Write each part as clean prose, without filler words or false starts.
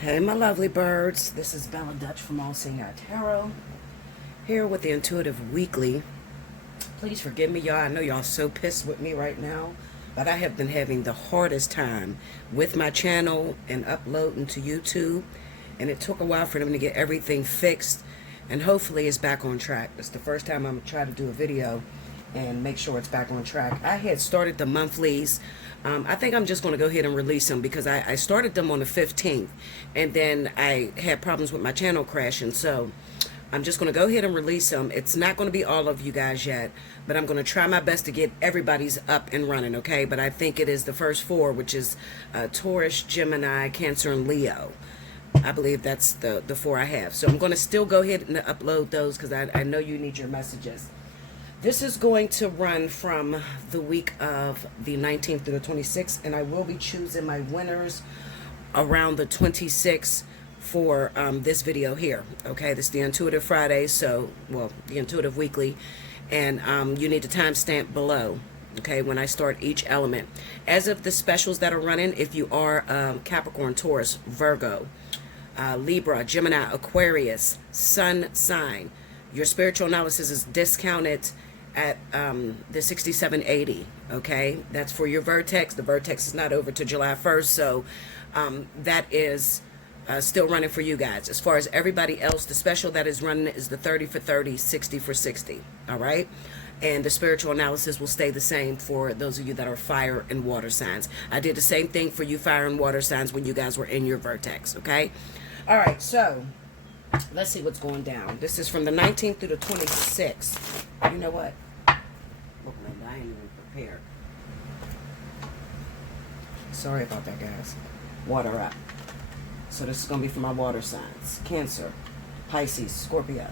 Hey my lovely birds, this is Bella Dutch from Allseeingeyetarot, here with the Intuitive Weekly. Please forgive me, y'all. I know y'all so pissed with me right now, but I have been having the hardest time with my channel and uploading to YouTube, and it took a while for them to get everything fixed, and hopefully it's back on track. It's the first time I'm going to try to do a video and make sure it's back on track. I had started the monthlies. I think I'm just going to go ahead and release them because I started them on the 15th, and then I had problems with my channel crashing, so I'm just going to go ahead and release them. It's not going to be all of you guys yet, but I'm going to try my best to get everybody's up and running, okay? But I think it is the first four, which is Taurus, Gemini, Cancer, and Leo. I believe that's the four I have. So I'm going to still go ahead and upload those because I know you need your messages. This is going to run from the week of the 19th through the 26th, and I will be choosing my winners around the 26th for this video here. Okay, this is the Intuitive Friday, so, well, the Intuitive Weekly, and you need to timestamp below, okay, when I start each element. As of the specials that are running, if you are Capricorn, Taurus, Virgo, Libra, Gemini, Aquarius, Sun sign, your spiritual analysis is discounted at the $67.80, okay? That's for your vertex. The vertex is not over to July 1st, so that is still running for you guys. As far as everybody else, the special that is running is the 30 for 30, 60 for 60, all right? And the spiritual analysis will stay the same for those of you that are fire and water signs. I did the same thing for you fire and water signs when you guys were in your vertex, okay? All right, so let's see what's going down. This is from the 19th through the 26th. You know what? Look, Linda, I ain't even prepared. Sorry about that, guys. Water up. So this is going to be for my water signs. Cancer, Pisces, Scorpio.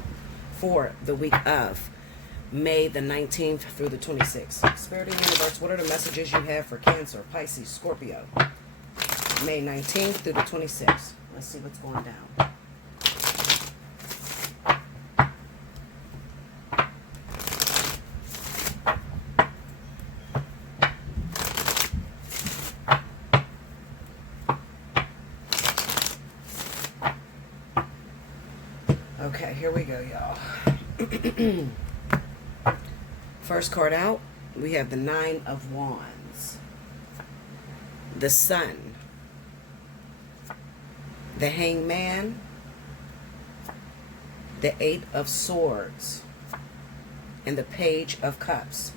For the week of May the 19th through the 26th. Spirit of the Universe, what are the messages you have for Cancer, Pisces, Scorpio? May 19th through the 26th. Let's see what's going down. Okay, here we go, y'all. First card out, we have the Nine of Wands, the Sun, the Hangman, the Eight of Swords, and the Page of Cups.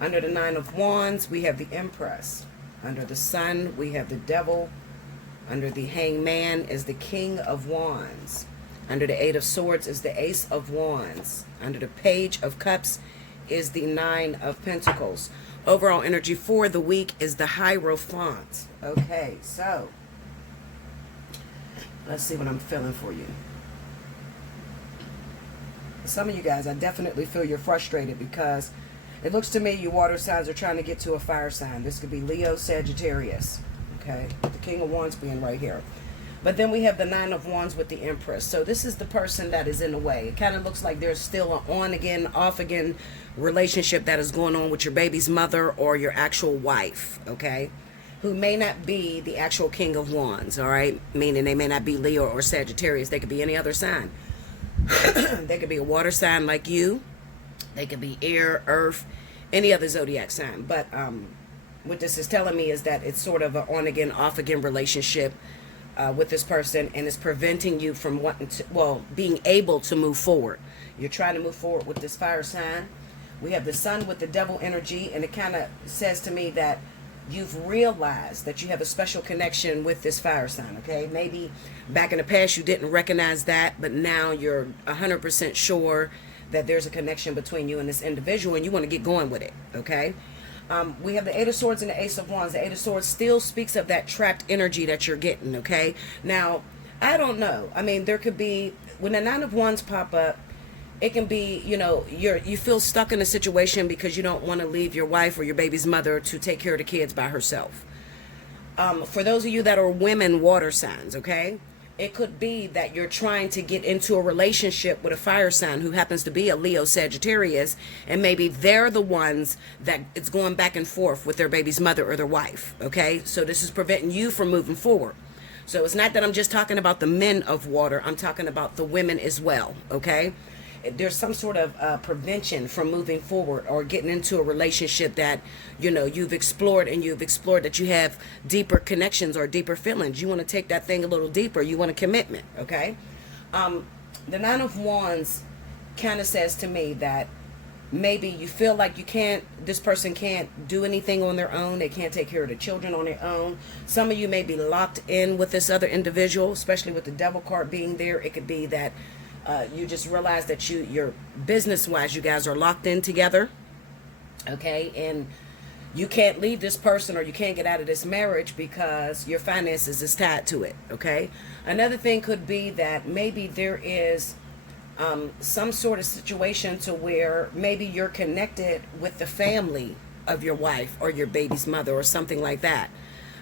Under the Nine of Wands, we have the Empress. Under the Sun, we have the Devil. Under the Hangman is the King of Wands. Under the Eight of Swords is the Ace of Wands. Under the Page of Cups is the Nine of Pentacles. Overall energy for the week is the Hierophant. Okay, so let's see what I'm feeling for you. Some of you guys, I definitely feel you're frustrated because it looks to me you water signs are trying to get to a fire sign. This could be Leo, Sagittarius. Okay, the King of Wands being right here. But then we have the Nine of Wands with the Empress. So this is the person that is in the way. It kind of looks like there's still an on-again, off-again relationship that is going on with your baby's mother or your actual wife, okay? Who may not be the actual King of Wands, all right? Meaning they may not be Leo or Sagittarius. They could be any other sign. They could be a water sign like you. They could be air, earth, any other zodiac sign. But what this is telling me is that it's sort of an on-again, off-again relationship with this person, and it's preventing you from wanting to, well, being able to move forward. You're trying to move forward with this fire sign. We have the Sun with the Devil energy, and it kind of says to me that you've realized that you have a special connection with this fire sign, okay? Maybe back in the past you didn't recognize that, but now you're 100% sure that there's a connection between you and this individual, and you want to get going with it, okay? We have the Eight of Swords and the Ace of Wands. The Eight of Swords still speaks of that trapped energy that you're getting, okay? Now, I don't know. I mean, there could be, when the Nine of Wands pop up, it can be, you know, you feel stuck in a situation because you don't want to leave your wife or your baby's mother to take care of the kids by herself. For those of you that are women water signs, okay? It could be that you're trying to get into a relationship with a fire sign who happens to be a Leo Sagittarius, and maybe they're the ones that it's going back and forth with their baby's mother or their wife, okay? So this is preventing you from moving forward. So it's not that I'm just talking about the men of water. I'm talking about the women as well, okay? There's some sort of prevention from moving forward or getting into a relationship that, you know, you've explored that you have deeper connections or deeper feelings. You want to take that thing a little deeper. You want a commitment, okay? The Nine of Wands kind of says to me that maybe you feel like this person can't do anything on their own. They can't take care of the children on their own. Some of you may be locked in with this other individual, especially with the Devil card being there. It could be that you just realize that you're business-wise, you guys are locked in together, okay? And you can't leave this person or you can't get out of this marriage because your finances is tied to it, okay? Another thing could be that maybe there is some sort of situation to where maybe you're connected with the family of your wife or your baby's mother or something like that,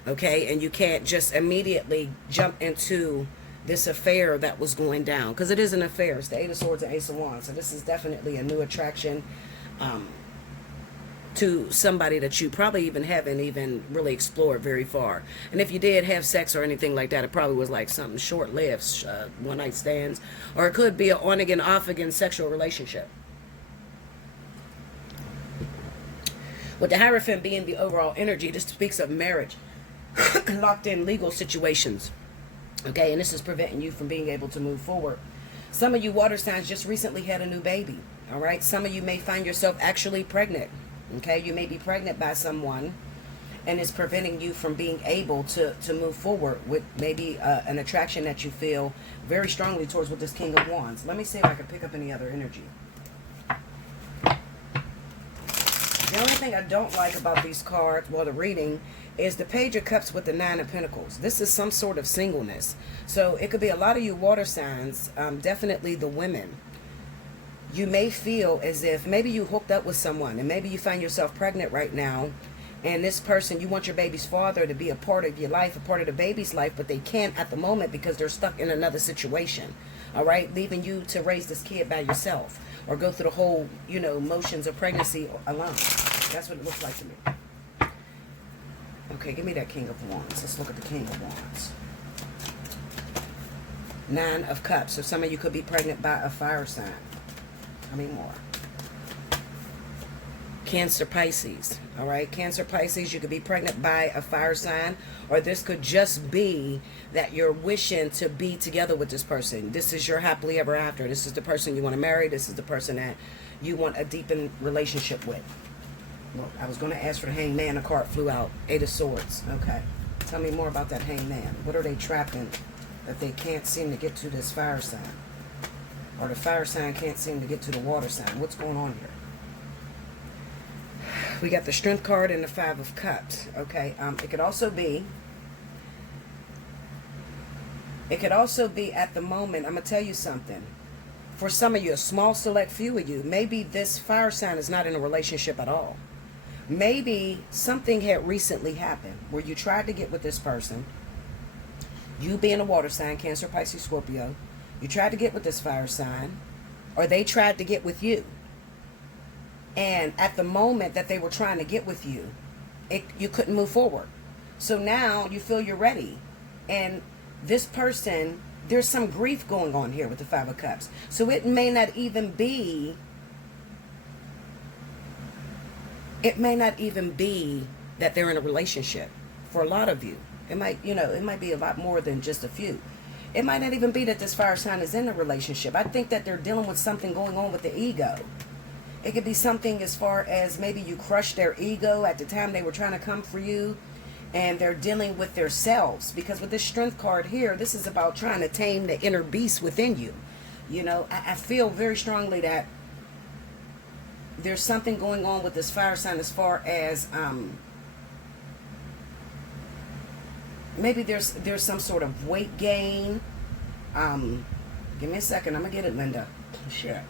okay? And you can't just immediately jump into this affair that was going down, because it is an affair. It's the Eight of Swords and Ace of Wands. So this is definitely a new attraction to somebody that you probably haven't even really explored very far. And if you did have sex or anything like that, it probably was like something short-lived, one-night stands, or it could be an on-again, off-again sexual relationship. With the Hierophant being the overall energy, this speaks of marriage, locked-in legal situations. Okay, and this is preventing you from being able to move forward. Some of you water signs just recently had a new baby, all right? Some of you may find yourself actually pregnant, okay? You may be pregnant by someone, and it's preventing you from being able to move forward with maybe an attraction that you feel very strongly towards with this King of Wands. Let me see if I can pick up any other energy. The only thing I don't like about these cards, well, the reading, is the Page of Cups with the Nine of Pentacles. This is some sort of singleness. So it could be a lot of you water signs, definitely the women. You may feel as if maybe you hooked up with someone and maybe you find yourself pregnant right now, and this person, you want your baby's father to be a part of your life, a part of the baby's life, but they can't at the moment because they're stuck in another situation, all right, leaving you to raise this kid by yourself or go through the whole, you know, motions of pregnancy alone. That's what it looks like to me. Okay, give me that King of Wands. Let's look at the King of Wands. Nine of Cups. So some of you could be pregnant by a fire sign. I mean more. Cancer, Pisces. All right, Cancer, Pisces. You could be pregnant by a fire sign, or this could just be that you're wishing to be together with this person. This is your happily ever after. This is the person you want to marry. This is the person that you want a deepened relationship with. Look, I was going to ask for the Hangman. A card flew out. Eight of Swords. Okay. Tell me more about that Hangman. What are they trapped in that they can't seem to get to this fire sign? Or the fire sign can't seem to get to the water sign? What's going on here? We got the Strength card and the Five of Cups. Okay. It could also be at the moment, I'm going to tell you something. For some of you, a small select few of you, maybe this fire sign is not in a relationship at all. Maybe something had recently happened where you tried to get with this person. You being a water sign, Cancer, Pisces, Scorpio, you tried to get with this fire sign, or they tried to get with you. And at the moment that they were trying to get with you, you couldn't move forward. So now you feel you're ready. And this person, there's some grief going on here with the Five of Cups. So it may not even be that they're in a relationship. For a lot of you, it might be a lot more than just a few. It might not even be that this fire sign is in a relationship. I think that they're dealing with something going on with the ego. It could be something as far as maybe you crushed their ego at the time they were trying to come for you, and they're dealing with themselves. Because with this Strength card here, this is about trying to tame the inner beast within you. You know, I feel very strongly that there's something going on with this fire sign as far as maybe there's some sort of weight gain. Give me a second. I'm going to get it, Linda. Shit.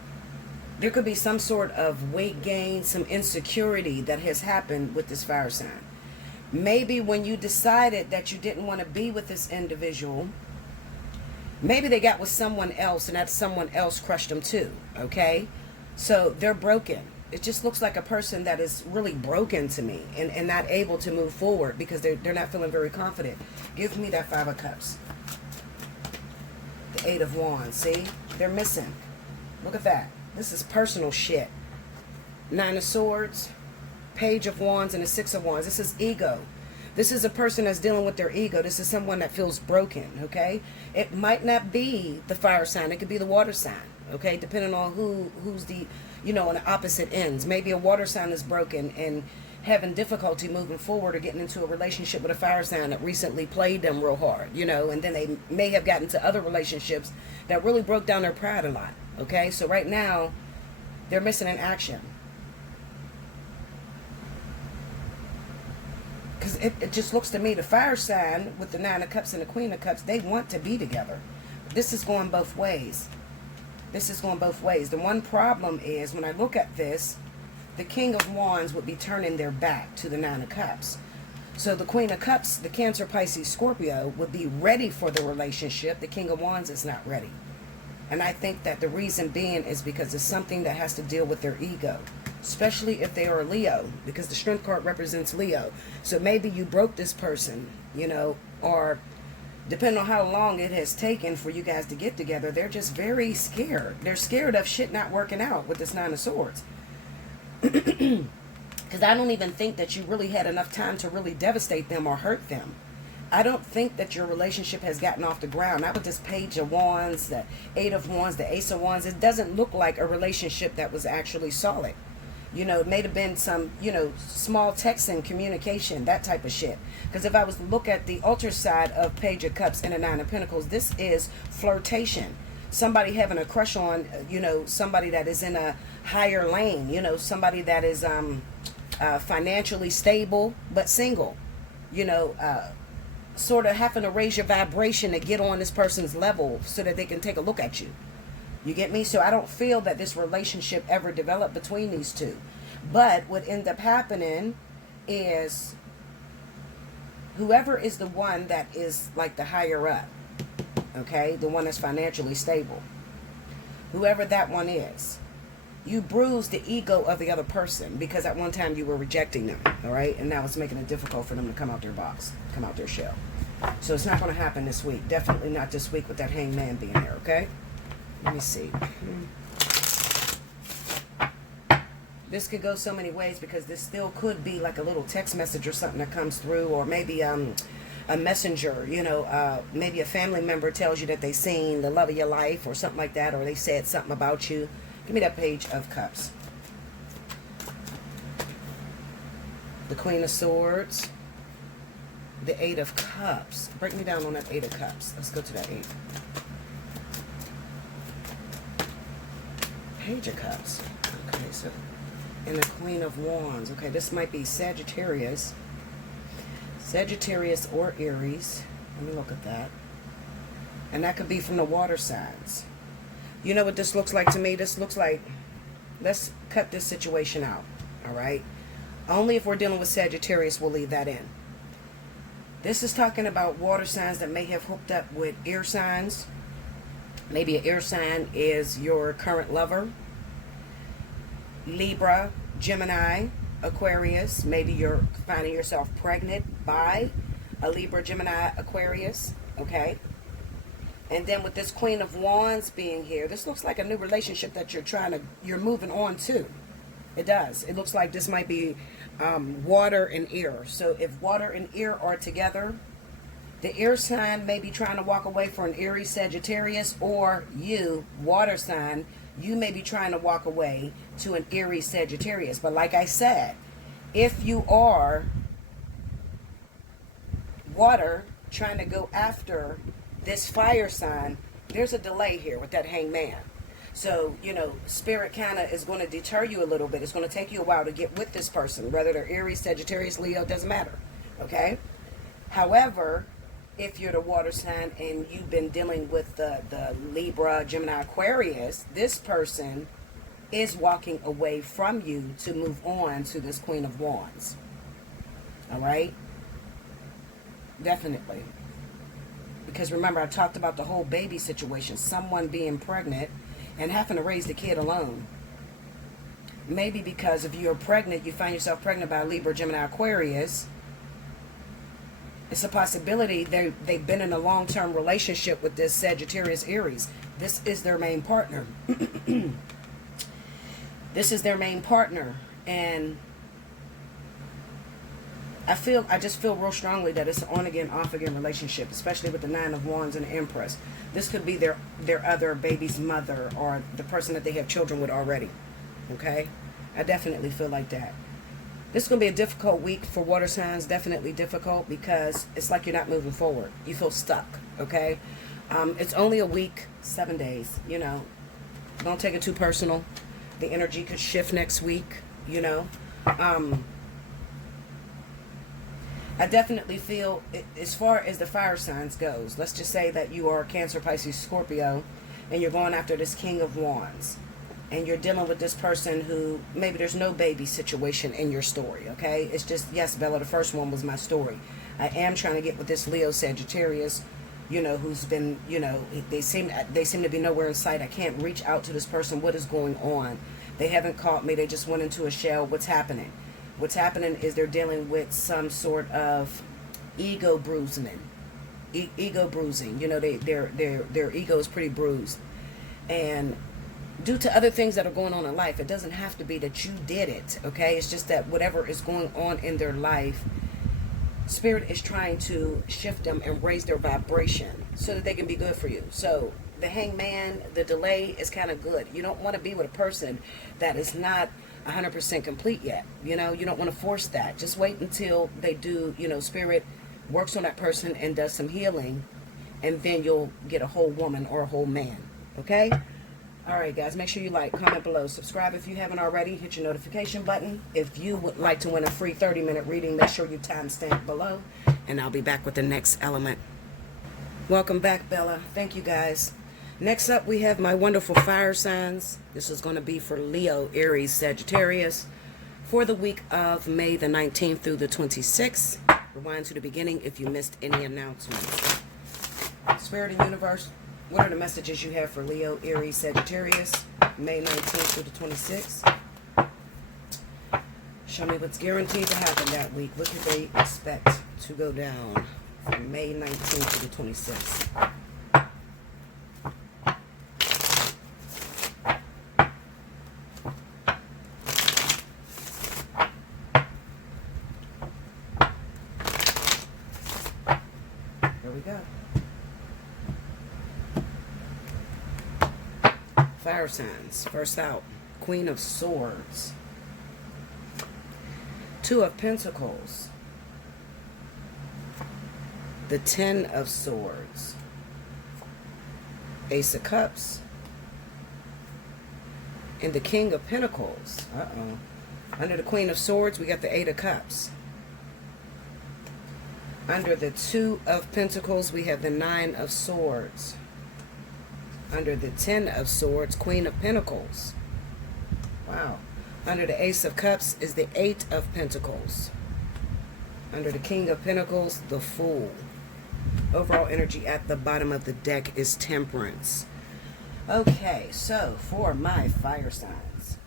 There could be some sort of weight gain, some insecurity that has happened with this fire sign. Maybe when you decided that you didn't want to be with this individual, maybe they got with someone else and that someone else crushed them too, okay? So they're broken, it just looks like a person that is really broken to me and not able to move forward because they're not feeling very confident. Give me that Five of Cups. The Eight of Wands. See? They're missing. Look at that. This is personal shit. Nine of Swords, Page of Wands, and the Six of Wands. This is ego. This is a person that's dealing with their ego. This is someone that feels broken, okay? It might not be the fire sign. It could be the water sign, okay? Depending on who's the, you know, on the opposite ends. Maybe a water sign is broken and having difficulty moving forward or getting into a relationship with a fire sign that recently played them real hard, you know, and then they may have gotten to other relationships that really broke down their pride a lot, okay? So right now, they're missing an action. Because it just looks to me, the fire sign with the Nine of Cups and the Queen of Cups, they want to be together. This is going both ways. This is going both ways. The one problem is, when I look at this, the King of Wands would be turning their back to the Nine of Cups. So the Queen of Cups, the Cancer, Pisces, Scorpio, would be ready for the relationship. The King of Wands is not ready. And I think that the reason being is because it's something that has to deal with their ego. Especially if they are a Leo, because the Strength card represents Leo. So maybe you broke this person, you know, or depending on how long it has taken for you guys to get together, they're just very scared. They're scared of shit not working out with this Nine of Swords. Because I don't even think that you really had enough time to really devastate them or hurt them. I don't think that your relationship has gotten off the ground. Not with this Page of Wands, the Eight of Wands, the Ace of Wands. It doesn't look like a relationship that was actually solid. You know, it may have been some, you know, small texting, communication, that type of shit. Because if I was to look at the altar side of Page of Cups and the Nine of Pentacles, this is flirtation. Somebody having a crush on, you know, somebody that is in a higher lane. You know, somebody that is financially stable but single. You know, sort of having to raise your vibration to get on this person's level so that they can take a look at you. You get me? So I don't feel that this relationship ever developed between these two. But what ends up happening is whoever is the one that is like the higher up, okay, the one that's financially stable, whoever that one is, you bruise the ego of the other person because at one time you were rejecting them, all right? And now it's making it difficult for them to come out their box, come out their shell. So it's not going to happen this week. Definitely not this week with that Hangman being there, okay? Let me see. This could go so many ways because this still could be like a little text message or something that comes through, or maybe a messenger, you know, maybe a family member tells you that they seen the love of your life or something like that, or they said something about you. Give me that Page of Cups. The Queen of Swords. The Eight of Cups. Break me down on that Eight of Cups. Let's go to that Eight. Page of Cups. Okay, so, and the Queen of Wands. Okay, this might be Sagittarius. Sagittarius or Aries. Let me look at that. And that could be from the water signs. You know what this looks like to me? This looks like, let's cut this situation out, all right? Only if we're dealing with Sagittarius, we'll leave that in. This is talking about water signs that may have hooked up with air signs. Maybe an air sign is your current lover. Libra, Gemini, Aquarius. Maybe you're finding yourself pregnant by a Libra, Gemini, Aquarius, okay? And then with this Queen of Wands being here, this looks like a new relationship that you're moving on to. It does. It looks like this might be water and air. So if water and air are together, the air sign may be trying to walk away for an Aries, Sagittarius, or you, water sign, you may be trying to walk away to an Aries, Sagittarius. But like I said, if you are water trying to go after this fire sign, there's a delay here with that Hangman. So, you know, spirit kind of is going to deter you a little bit. It's going to take you a while to get with this person, whether they're Aries, Sagittarius, Leo, doesn't matter. Okay? However, if you're the water sign and you've been dealing with the Libra, Gemini, Aquarius, this person is walking away from you to move on to this Queen of Wands. All right? Definitely. Because remember, I talked about the whole baby situation. Someone being pregnant and having to raise the kid alone. maybe because if you're pregnant, you find yourself pregnant by a Libra, Gemini, Aquarius, it's a possibility they've been in a long-term relationship with this Sagittarius, Aries. This is their main partner. This is their main partner. And I just feel real strongly that it's an on-again, off-again relationship, especially with the Nine of Wands and the Empress. This could be their other baby's mother or the person that they have children with already. Okay? I definitely feel like that. This is going to be a difficult week for water signs. Definitely difficult because it's like you're not moving forward. You feel stuck. Okay? It's only a week, 7 days. You know, don't take it too personal. The energy could shift next week. You know, I definitely feel, as far as the fire signs goes, let's just say that you are Cancer, Pisces, Scorpio, and you're going after this King of Wands, and you're dealing with this person who maybe there's no baby situation in your story. Okay, it's just, yes, Bella, the first one was my story. I am trying to get with this Leo Sagittarius, you know, who's been, you know, they seem to be nowhere in sight. I can't reach out to this person. What is going on? They haven't caught me. They just went into a shell. What's happening? What's happening is they're dealing with some sort of ego bruising. Ego bruising. You know, their ego is pretty bruised. And due to other things that are going on in life, it doesn't have to be that you did it, okay? It's just that whatever is going on in their life, Spirit is trying to shift them and raise their vibration so that they can be good for you. So the Hangman, the delay is kind of good. You don't want to be with a person that is not 100% complete yet. You know, you don't want to force that. Just wait until they do, you know, Spirit works on that person and does some healing, and then you'll get a whole woman or a whole man. Okay? All right, guys, make sure you like, comment below, subscribe if you haven't already, hit your notification button. If you would like to win a free 30-minute reading, make sure you timestamp below, and I'll be back with the next element. Welcome back, Bella. Thank you, guys. Next up, we have my wonderful fire signs. This is going to be for Leo, Aries, Sagittarius for the week of May the 19th through the 26th. Rewind to the beginning if you missed any announcements. Spirit and Universe, what are the messages you have for Leo, Aries, Sagittarius, May 19th through the 26th? Show me what's guaranteed to happen that week. What could they expect to go down from May 19th to the 26th? Here we go. Fire signs. First out, Queen of Swords, Two of Pentacles, the Ten of Swords, Ace of Cups, and the King of Pentacles. Under the Queen of Swords, we got the Eight of Cups. Under the Two of Pentacles, we have the Nine of Swords. Under the Ten of Swords, Queen of Pentacles. Wow. Under the Ace of Cups is the Eight of Pentacles. Under the King of Pentacles, the Fool. Overall energy at the bottom of the deck is Temperance. Okay, so for my fire signs.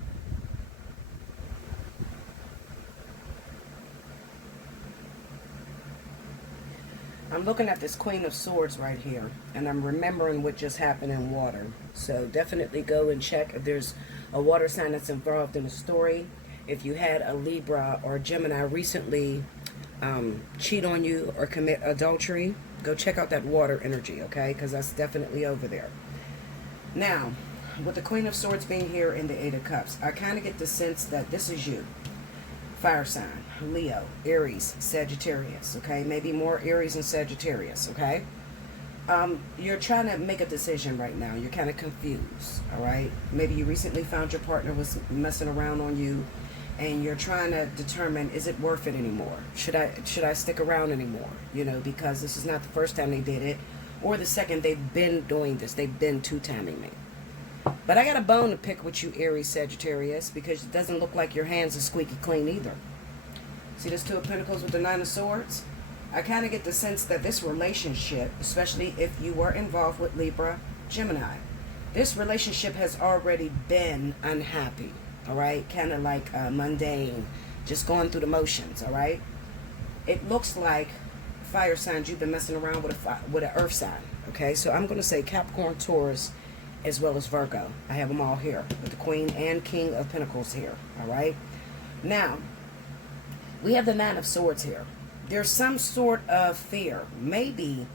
I'm looking at this Queen of Swords right here, and I'm remembering what just happened in water. So definitely go and check if there's a water sign that's involved in the story. If you had a Libra or Gemini recently cheat on you or commit adultery, go check out that water energy, okay? Because that's definitely over there. Now, with the Queen of Swords being here in the Eight of Cups, I kind of get the sense that this is you. Fire sign, Leo, Aries, Sagittarius, okay? Maybe more Aries and Sagittarius, okay? You're trying to make a decision right now. You're kind of confused, all right? Maybe you recently found your partner was messing around on you, and you're trying to determine, is it worth it anymore? Should I stick around anymore? You know, because this is not the first time they did it, or the second. They've been doing this. They've been two-timing me. But I got a bone to pick with you, Aries, Sagittarius, because it doesn't look like your hands are squeaky clean either. See this Two of Pentacles with the Nine of Swords? I kind of get the sense that this relationship, especially if you were involved with Libra, Gemini, this relationship has already been unhappy, all right? Kind of like mundane, just going through the motions, all right? It looks like fire signs, you've been messing around with an earth sign, okay? So I'm going to say Capricorn, Taurus, as well as Virgo. I have them all here, with the Queen and King of Pentacles here, all right? Now, we have the Nine of Swords here. There's some sort of fear. Maybe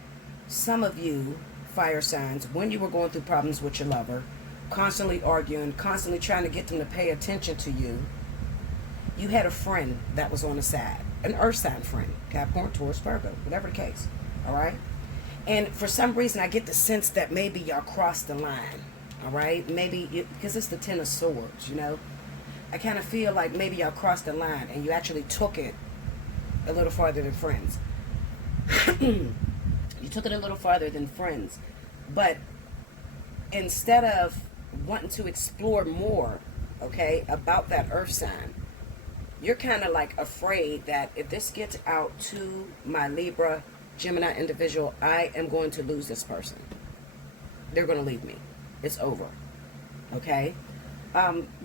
some of you, fire signs, when you were going through problems with your lover, constantly arguing, constantly trying to get them to pay attention to you, you had a friend that was on the side. An earth sign friend. Capricorn, Taurus, Virgo, whatever the case. All right? And for some reason, I get the sense that maybe y'all crossed the line. All right? Maybe, because it's the Ten of Swords, you know? I kind of feel like maybe y'all crossed the line and you actually took it a little farther than friends. You took it a little farther than friends. But instead of wanting to explore more, okay, about that earth sign, you're kind of like afraid that if this gets out to my Libra, Gemini individual, I am going to lose this person. They're going to leave me. It's over. Okay?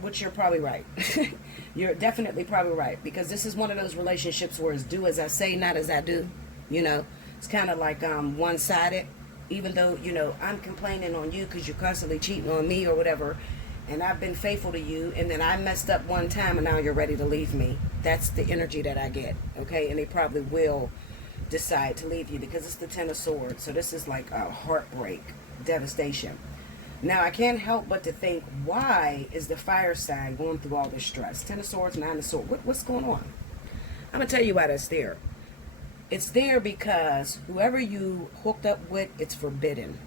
Which you're probably right. You're definitely probably right. Because this is one of those relationships where it's do as I say, not as I do. You know? It's kind of like one-sided. Even though, you know, I'm complaining on you because you're constantly cheating on me or whatever. And I've been faithful to you, and then I messed up one time, and now you're ready to leave me. That's the energy that I get, okay? And they probably will decide to leave you because it's the Ten of Swords. So this is like a heartbreak, devastation. Now, I can't help but to think, why is the fire sign going through all this stress? Ten of Swords, Nine of Swords. What's going on? I'm going to tell you why that's there. It's there because whoever you hooked up with, it's forbidden,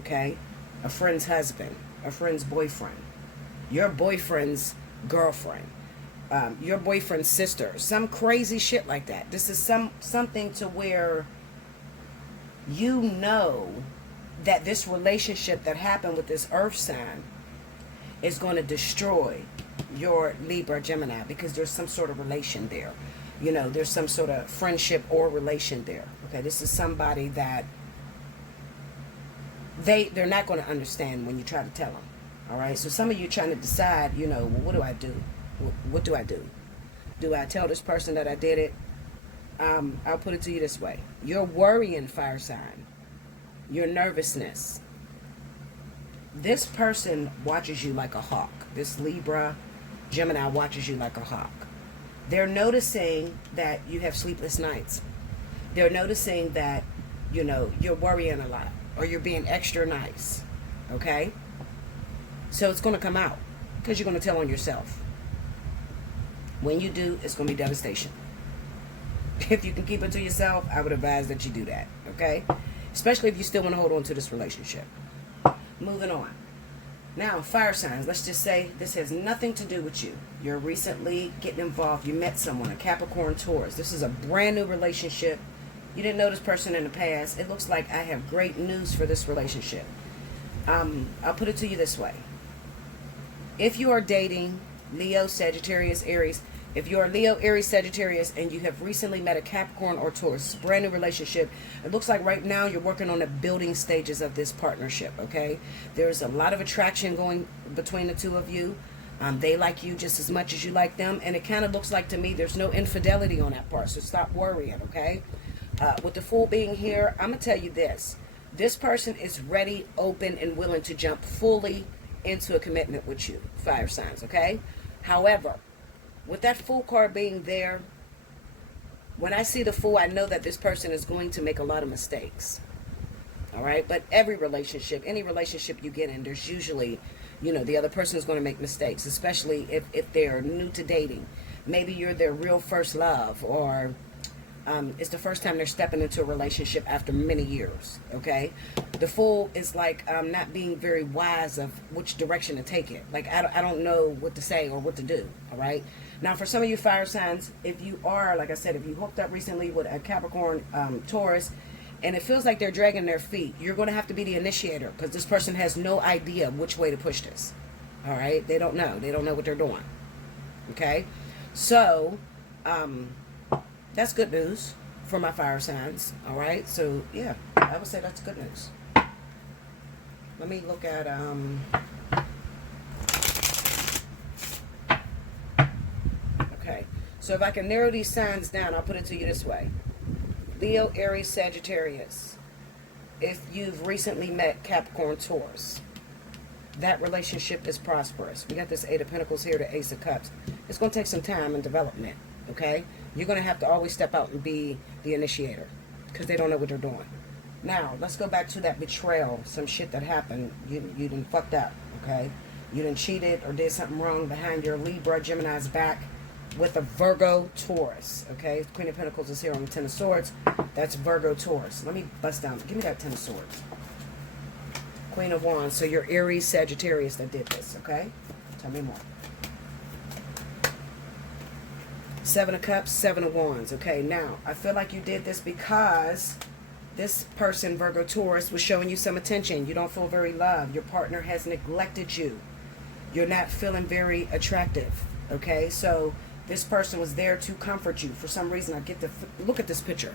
okay? A friend's husband. A friend's boyfriend, your boyfriend's girlfriend, your boyfriend's sister, some crazy shit like that. This is something to where you know that this relationship that happened with this earth sign is going to destroy your Libra, Gemini, because there's some sort of relation there. You know, there's some sort of friendship or relation there. Okay, this is somebody that they're not going to understand when you try to tell them. All right, so some of you trying to decide, you know, well, what do I do? What do I do? Do I tell this person that I did it? I'll put it to you this way. Your worrying, fire sign, your nervousness. This person watches you like a hawk. This Libra, Gemini watches you like a hawk. They're noticing that you have sleepless nights. They're noticing that, you know, you're worrying a lot. Or you're being extra nice, okay? So it's going to come out because you're going to tell on yourself. When you do, it's going to be devastation. If you can keep it to yourself, I would advise that you do that, okay? Especially if you still want to hold on to this relationship. Moving on. Now, fire signs. Let's just say this has nothing to do with you. You're recently getting involved. You met someone, a Capricorn, Taurus. This is a brand new relationship. You didn't know this person in the past. It looks like I have great news for this relationship. I'll put it to you this way. If you are dating Leo, Sagittarius, Aries, if you are Leo, Aries, Sagittarius, and you have recently met a Capricorn or Taurus, brand new relationship, it looks like right now you're working on the building stages of this partnership, okay? There's a lot of attraction going between the two of you. They like you just as much as you like them, and it kind of looks like to me there's no infidelity on that part, so stop worrying, okay? With the Fool being here, I'm going to tell you this. This person is ready, open, and willing to jump fully into a commitment with you, fire signs, okay? However, with that Fool card being there, when I see the Fool, I know that this person is going to make a lot of mistakes, all right? But every relationship, any relationship you get in, there's usually, you know, the other person is going to make mistakes, especially if they're new to dating. Maybe you're their real first love, or it's the first time they're stepping into a relationship after many years, okay? The Fool is like not being very wise of which direction to take it. Like, I don't know what to say or what to do, all right? Now, for some of you fire signs, if you are, like I said, if you hooked up recently with a Capricorn, Taurus, and it feels like they're dragging their feet, you're going to have to be the initiator because this person has no idea which way to push this, all right? They don't know. They don't know what they're doing, okay? So, that's good news for my fire signs, all right? So, yeah, I would say that's good news. Let me look at So if I can narrow these signs down, I'll put it to you this way. Leo, Aries, Sagittarius. If you've recently met Capricorn, Taurus, that relationship is prosperous. We got this Eight of Pentacles here, the Ace of Cups. It's going to take some time and development, okay? You're going to have to always step out and be the initiator because they don't know what they're doing. Now, let's go back to that betrayal, some shit that happened. You done fucked up, okay? You done cheated or did something wrong behind your Libra, Gemini's back with a Virgo, Taurus, okay? Queen of Pentacles is here on the Ten of Swords. That's Virgo, Taurus. Let me bust down. Give me that Ten of Swords. Queen of Wands. So you're Aries, Sagittarius that did this, okay? Tell me more. Seven of Cups, Seven of Wands. Okay, now, I feel like you did this because this person, Virgo, Taurus, was showing you some attention. You don't feel very loved. Your partner has neglected you. You're not feeling very attractive, okay? So this person was there to comfort you. For some reason, I get to look at this picture.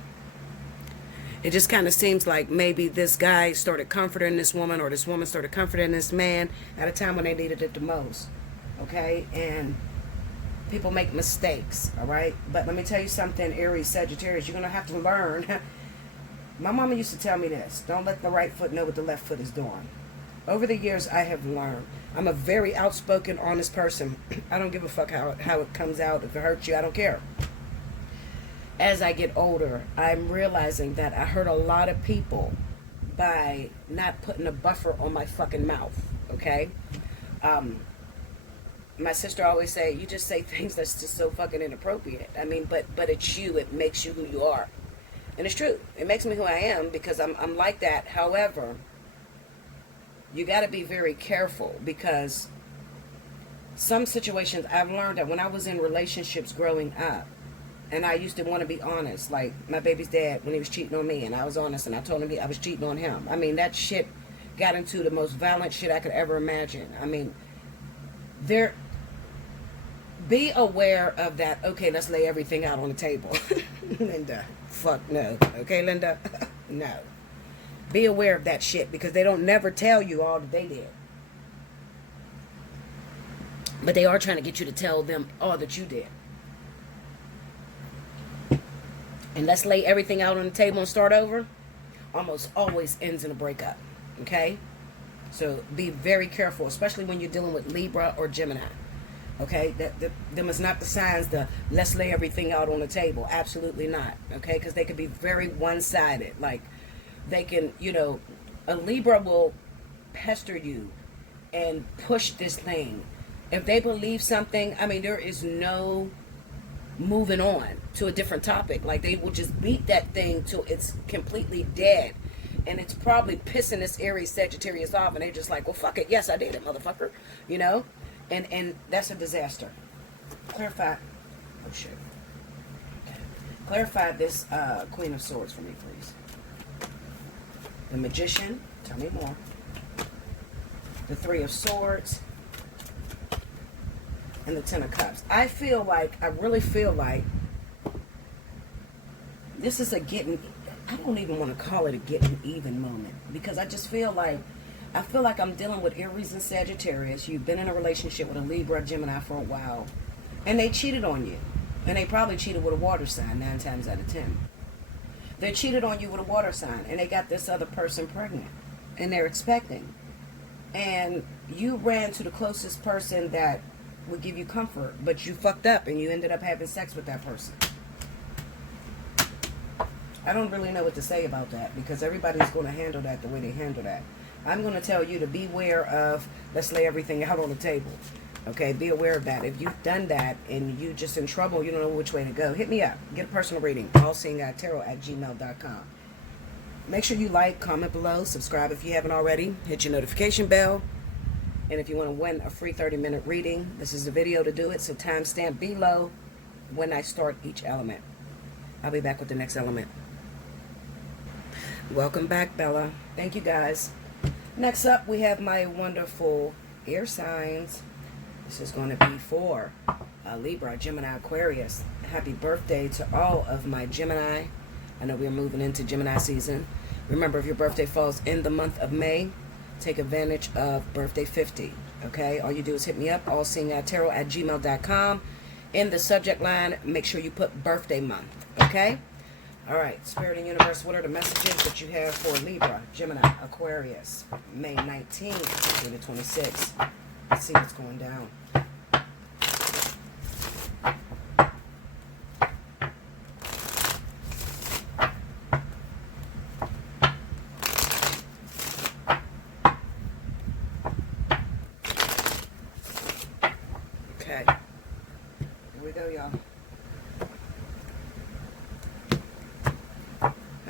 It just kind of seems like maybe this guy started comforting this woman or this woman started comforting this man at a time when they needed it the most, okay? And people make mistakes, all right? But let me tell you something, Aries, Sagittarius, you're going to have to learn. My mama used to tell me this, don't let the right foot know what the left foot is doing. Over the years, I have learned. I'm a very outspoken, honest person. I don't give a fuck how it comes out. If it hurts you, I don't care. As I get older, I'm realizing that I hurt a lot of people by not putting a buffer on my fucking mouth, okay? My sister always say, you just say things that's just so fucking inappropriate. I mean, but it's you. It makes you who you are. And it's true. It makes me who I am because I'm like that. However, you got to be very careful because some situations I've learned that when I was in relationships growing up, and I used to want to be honest, like my baby's dad when he was cheating on me, and I was honest, and I told him I was cheating on him. I mean, that shit got into the most violent shit I could ever imagine. I mean, be aware of that. Okay, let's lay everything out on the table. Linda, fuck no. Okay, Linda? No. Be aware of that shit because they don't never tell you all that they did. But they are trying to get you to tell them all that you did. And let's lay everything out on the table and start over. Almost always ends in a breakup. Okay? So be very careful, especially when you're dealing with Libra or Gemini. Okay? Them is not the signs to let's lay everything out on the table. Absolutely not. Okay? Because they can be very one-sided. Like, they can, a Libra will pester you and push this thing. If they believe something, I mean, there is no moving on to a different topic. Like, they will just beat that thing till it's completely dead. And it's probably pissing this Aries Sagittarius off. And they're just like, well, fuck it. Yes, I did it, motherfucker. And that's a disaster. Clarify. Oh, shit. Okay. Clarify this Queen of Swords for me, please. The Magician. Tell me more. The Three of Swords. And the Ten of Cups. I really feel like this is I don't even want to call it a getting even moment. Because I just feel like, I'm dealing with Aries and Sagittarius. You've been in a relationship with a Libra, Gemini for a while. And they cheated on you. And they probably cheated with a water sign 9 times out of 10. They cheated on you with a water sign. And they got this other person pregnant. And they're expecting. And you ran to the closest person that would give you comfort, but you fucked up and you ended up having sex with that person. I don't really know what to say about that because everybody's going to handle that the way they handle that. I'm going to tell you to beware of let's lay everything out on the table. Okay, be aware of that. If you've done that and you just in trouble, you don't know which way to go, hit me up. Get a personal reading. Allseeingeyetarot@gmail.com. Make sure you like, comment below, subscribe if you haven't already. Hit your notification bell. And if you want to win a free 30-minute reading, this is the video to do it. So timestamp below when I start each element. I'll be back with the next element. Welcome back, Bella. Thank you, guys. Next up, we have my wonderful air signs. This is going to be for Libra, Gemini, Aquarius. Happy birthday to all of my Gemini. I know we're moving into Gemini season. Remember, if your birthday falls in the month of May, take advantage of birthday 50. Okay? All you do is hit me up, allseeingeyetarot@gmail.com. In the subject line, make sure you put birthday month, okay? All right, Spirit and Universe, what are the messages that you have for Libra, Gemini, Aquarius, May 19-26? Let's see what's going down. Okay, here we go, y'all.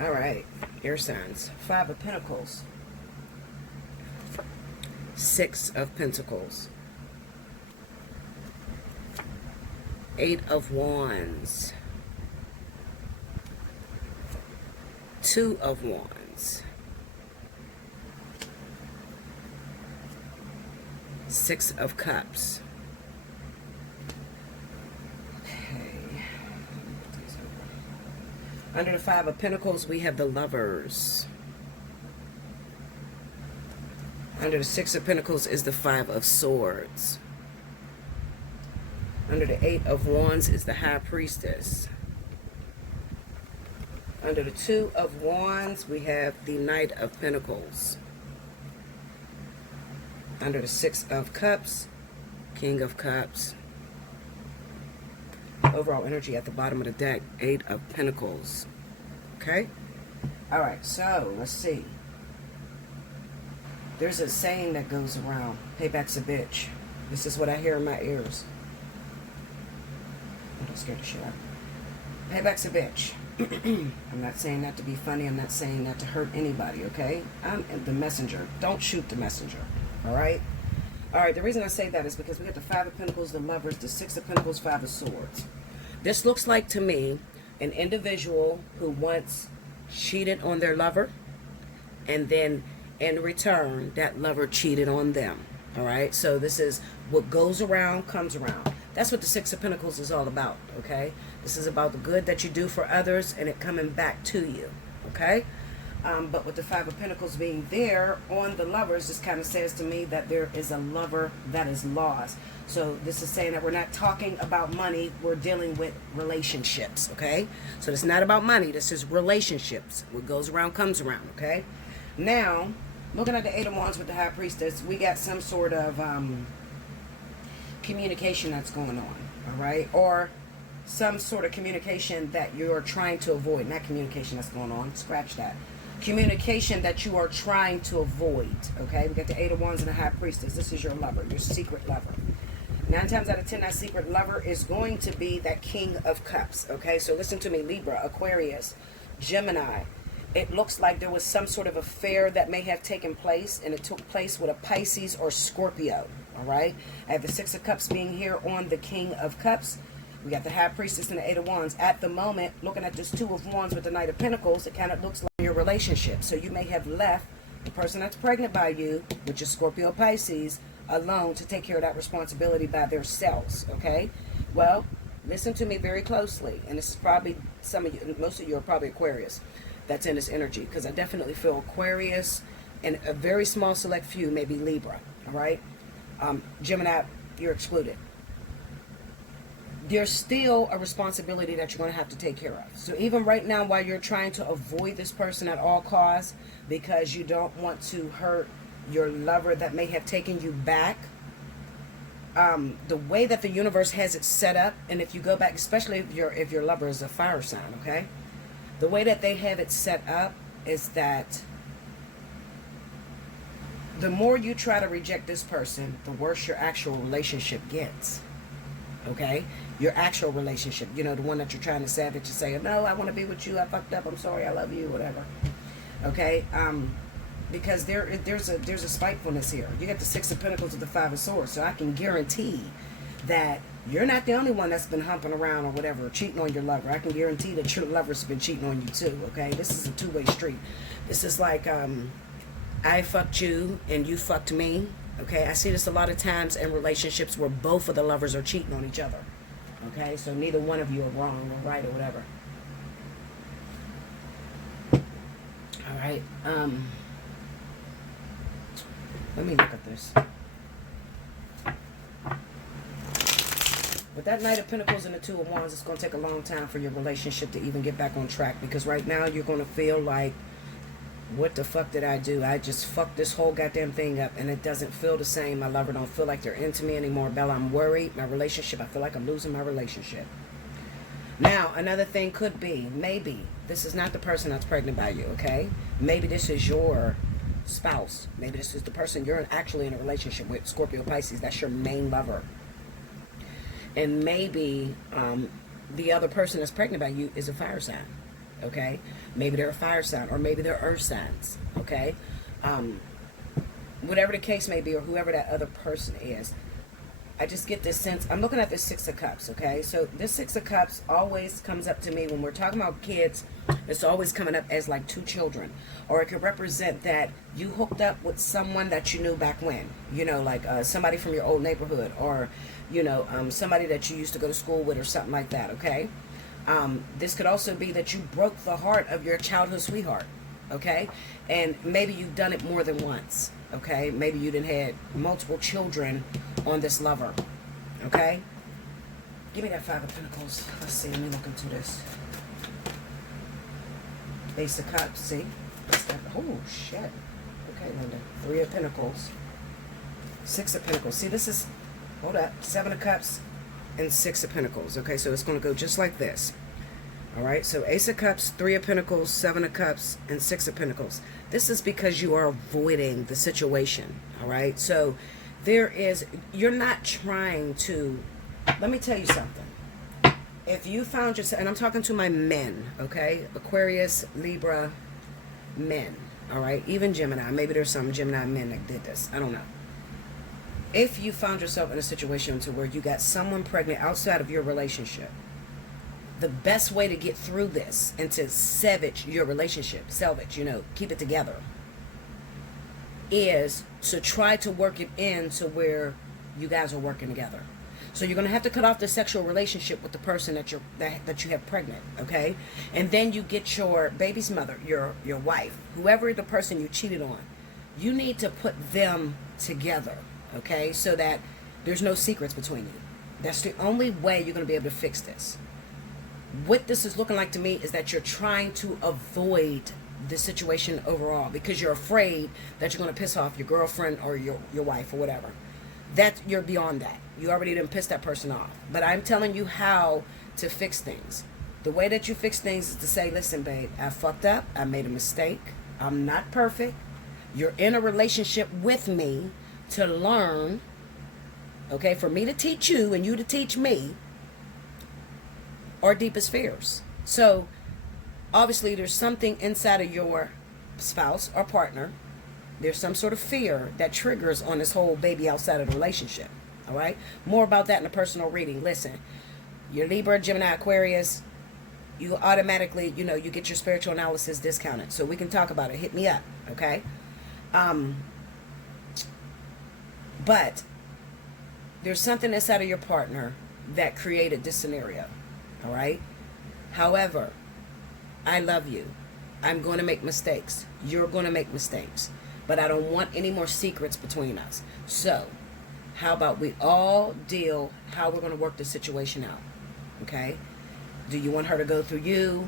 All right, air signs. 5 of Pentacles. 6 of Pentacles. 8 of Wands. 2 of Wands. 6 of Cups. Under the 5 of Pentacles, we have the Lovers. Under the 6 of Pentacles is the 5 of Swords. Under the 8 of Wands is the High Priestess. Under the 2 of Wands, we have the Knight of Pentacles. Under the 6 of Cups, King of Cups. Overall energy at the bottom of the deck, 8 of Pentacles. Okay? All right, so let's see. There's a saying that goes around, payback's a bitch. This is what I hear in my ears. I'm scared to shut up. Payback's a bitch. I'm not saying that to be funny. I'm not saying that to hurt anybody, okay? I'm the messenger. Don't shoot the messenger, all right? All right, the reason I say that is because we got the 5 of Pentacles, the Lovers, the 6 of Pentacles, 5 of Swords. This looks like to me an individual who once cheated on their lover, and then in return, that lover cheated on them. All right, so this is what goes around comes around. That's what the 6 of Pentacles is all about, okay? This is about the good that you do for others and it coming back to you, okay? But with the 5 of Pentacles being there on the Lovers, this kind of says to me that there is a lover that is lost. So this is saying that we're not talking about money, we're dealing with relationships, okay? So it's not about money, this is relationships. What goes around comes around, okay? Now, looking at the 8 of Wands with the High Priestess, we got some sort of communication that's going on, all right? Or some sort of communication that you're trying to avoid. Not communication that's going on, scratch that. Communication that you are trying to avoid, okay? We got the 8 of Wands and the High Priestess. This is your lover, your secret lover. 9 times out of 10, that secret lover is going to be that King of Cups, okay? So listen to me, Libra, Aquarius, Gemini. It looks like there was some sort of affair that may have taken place, and it took place with a Pisces or Scorpio, all right? I have the 6 of Cups being here on the King of Cups. We got the High Priestess and the 8 of Wands. At the moment, looking at this 2 of Wands with the Knight of Pentacles, it kind of looks like your relationship. So you may have left the person that's pregnant by you, which is Scorpio Pisces, alone to take care of that responsibility by themselves, okay? Well, listen to me very closely, and this is probably some of you, most of you are probably Aquarius that's in this energy, because I definitely feel Aquarius and a very small select few, maybe Libra, all right? Gemini, you're excluded. There's still a responsibility that you're going to have to take care of. So even right now, while you're trying to avoid this person at all costs because you don't want to hurt your lover that may have taken you back, the way that the universe has it set up, and if you go back, especially if your lover is a fire sign, okay? The way that they have it set up is that the more you try to reject this person, the worse your actual relationship gets. Okay? Your actual relationship. You know, the one that you're trying to savage and say, no, I want to be with you. I fucked up. I'm sorry. I love you. Whatever. Okay? Because there's a spitefulness here. You got the 6 of Pentacles with the 5 of Swords. So I can guarantee that you're not the only one that's been humping around or whatever, or cheating on your lover. I can guarantee that your lover's been cheating on you too. Okay? This is a two-way street. This is like, I fucked you and you fucked me. Okay, I see this a lot of times in relationships where both of the lovers are cheating on each other. Okay, so neither one of you are wrong or right or whatever. All right, let me look at this. With that Knight of Pentacles and the Two of Wands, it's going to take a long time for your relationship to even get back on track. Because right now you're going to feel like, what the fuck did I do? I just fucked this whole goddamn thing up, and it doesn't feel the same. My lover don't feel like they're into me anymore. Bella, I'm worried. My relationship, I feel like I'm losing my relationship. Now, another thing could be, maybe this is not the person that's pregnant by you, okay? Maybe this is your spouse. Maybe this is the person you're actually in a relationship with, Scorpio, Pisces. That's your main lover. And maybe the other person that's pregnant by you is a fire sign, okay? Maybe they're a fire sign, or maybe they're earth signs, okay? Whatever the case may be, or whoever that other person is, I just get this sense. I'm looking at this Six of Cups, okay? So this Six of Cups always comes up to me when we're talking about kids. It's always coming up as like two children. Or it could represent that you hooked up with someone that you knew back when. You know, like somebody from your old neighborhood. Or, you know, somebody that you used to go to school with or something like that, okay? This could also be that you broke the heart of your childhood sweetheart, okay? And maybe you've done it more than once, okay? Maybe you done had multiple children on this lover, okay? Give me that Five of Pentacles. Let's see, let me look into this. Ace of Cups, see? Oh, shit. Okay, Linda. Three of Pentacles. Six of Pentacles. See, this is, hold up, Seven of Cups and Six of Pentacles, okay? So it's going to go just like this. All right, so Ace of Cups, Three of Pentacles, Seven of Cups, and Six of Pentacles. This is because you are avoiding the situation, all right? So there is, you're not trying to, let me tell you something. If you found yourself, and I'm talking to my men, okay? Aquarius, Libra, men, all right? Even Gemini. Maybe there's some Gemini men that did this. I don't know. If you found yourself in a situation to where you got someone pregnant outside of your relationship, the best way to get through this and to salvage your relationship, you know, keep it together, is to try to work it in to where you guys are working together. So you're going to have to cut off the sexual relationship with the person that you have pregnant, okay? And then you get your baby's mother, your wife, whoever the person you cheated on, you need to put them together, okay? So that there's no secrets between you. That's the only way you're going to be able to fix this. What this is looking like to me is that you're trying to avoid the situation overall because you're afraid that you're going to piss off your girlfriend or your wife or whatever. That you're beyond that. You already didn't piss that person off. But I'm telling you how to fix things. The way that you fix things is to say, listen, babe, I fucked up. I made a mistake. I'm not perfect. You're in a relationship with me to learn, okay, for me to teach you and you to teach me our deepest fears. So obviously there's something inside of your spouse or partner. There's some sort of fear that triggers on this whole baby outside of the relationship. All right. More about that in a personal reading. Listen, your Libra, Gemini, Aquarius, you automatically, you know, you get your spiritual analysis discounted. So we can talk about it. Hit me up. Okay. But there's something inside of your partner that created this scenario. All right. However, I love you. I'm going to make mistakes. You're going to make mistakes. But I don't want any more secrets between us. So how about we all deal how we're going to work this situation out? Okay. Do you want her to go through you?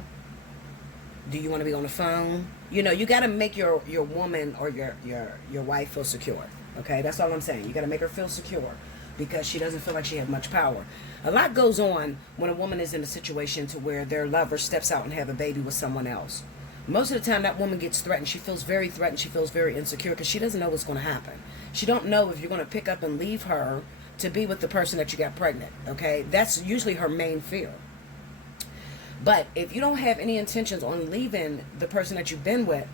Do you want to be on the phone? You know, you got to make your woman or your wife feel secure. Okay. That's all I'm saying. You got to make her feel secure. Because she doesn't feel like she has much power. A lot goes on when a woman is in a situation to where their lover steps out and have a baby with someone else. Most of the time that woman gets threatened. She feels very threatened. She feels very insecure because she doesn't know what's going to happen. She don't know if you're going to pick up and leave her to be with the person that you got pregnant. Okay, that's usually her main fear. But if you don't have any intentions on leaving the person that you've been with,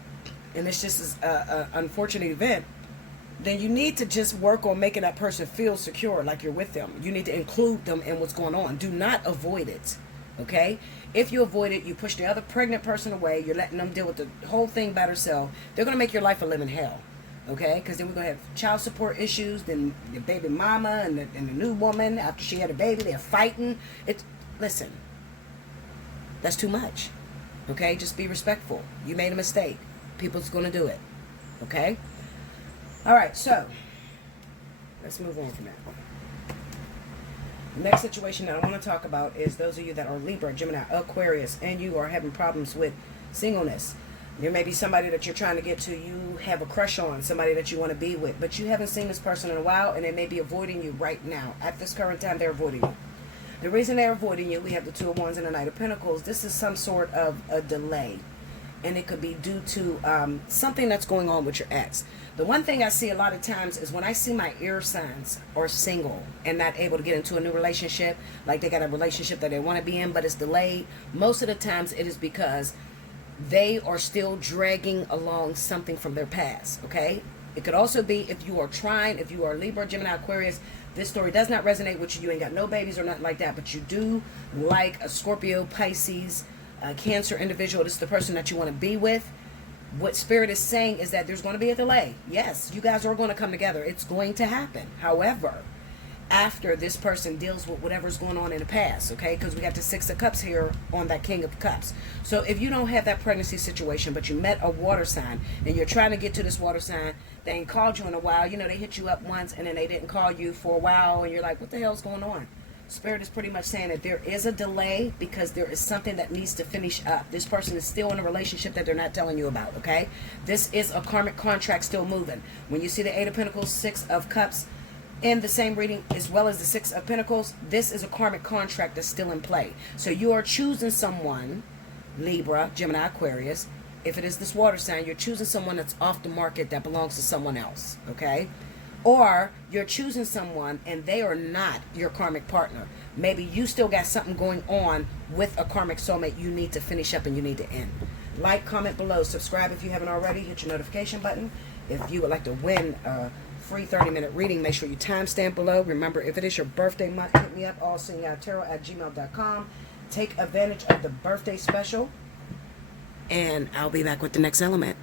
and it's just an unfortunate event, then you need to just work on making that person feel secure, like you're with them. You need to include them in what's going on. Do not avoid it, okay? If you avoid it, you push the other pregnant person away. You're letting them deal with the whole thing by themselves. They're going to make your life a living hell, okay? Because then we're going to have child support issues. Then the baby mama and the new woman, after she had a baby, they're fighting. Listen, that's too much, okay? Just be respectful. You made a mistake. People's going to do it, okay? All right, so let's move on from that one. Next situation that I want to talk about is those of you that are Libra, Gemini, Aquarius, and you are having problems with singleness. There may be somebody that you're trying to get to, you have a crush on, somebody that you want to be with, but you haven't seen this person in a while, and they may be avoiding you right now. At this current time, they're avoiding you. The reason they're avoiding you, we have the Two of Wands and the Knight of Pentacles. This is some sort of a delay, and it could be due to something that's going on with your ex. The one thing I see a lot of times is when I see my air signs are single and not able to get into a new relationship, like they got a relationship that they want to be in, but it's delayed. Most of the times it is because they are still dragging along something from their past, okay? It could also be if you are trying, if you are Libra, Gemini, Aquarius, this story does not resonate with you. You ain't got no babies or nothing like that, but you do like a Scorpio, Pisces, a Cancer individual. This is the person that you want to be with. What Spirit is saying is that there's going to be a delay. Yes, you guys are going to come together. It's going to happen. However, after this person deals with whatever's going on in the past, okay? Because we got the Six of Cups here on that King of Cups. So if you don't have that pregnancy situation, but you met a water sign and you're trying to get to this water sign, they ain't called you in a while. You know, they hit you up once and then they didn't call you for a while and you're like, what the hell's going on? Spirit is pretty much saying that there is a delay because there is something that needs to finish up. This person is still in a relationship that they're not telling you about, okay? This is a karmic contract still moving. When you see the Eight of Pentacles, Six of Cups in the same reading as well as the Six of Pentacles, this is a karmic contract that's still in play. So you are choosing someone, Libra, Gemini, Aquarius. If it is this water sign, you're choosing someone that's off the market that belongs to someone else, okay? Or you're choosing someone and they are not your karmic partner. Maybe you still got something going on with a karmic soulmate you need to finish up and you need to end. Like, comment below, subscribe if you haven't already, hit your notification button. If you would like to win a free 30-minute reading, make sure you timestamp below. Remember, if it is your birthday month, hit me up, allseeingeyetarot@gmail.com. Take advantage of the birthday special. And I'll be back with the next element.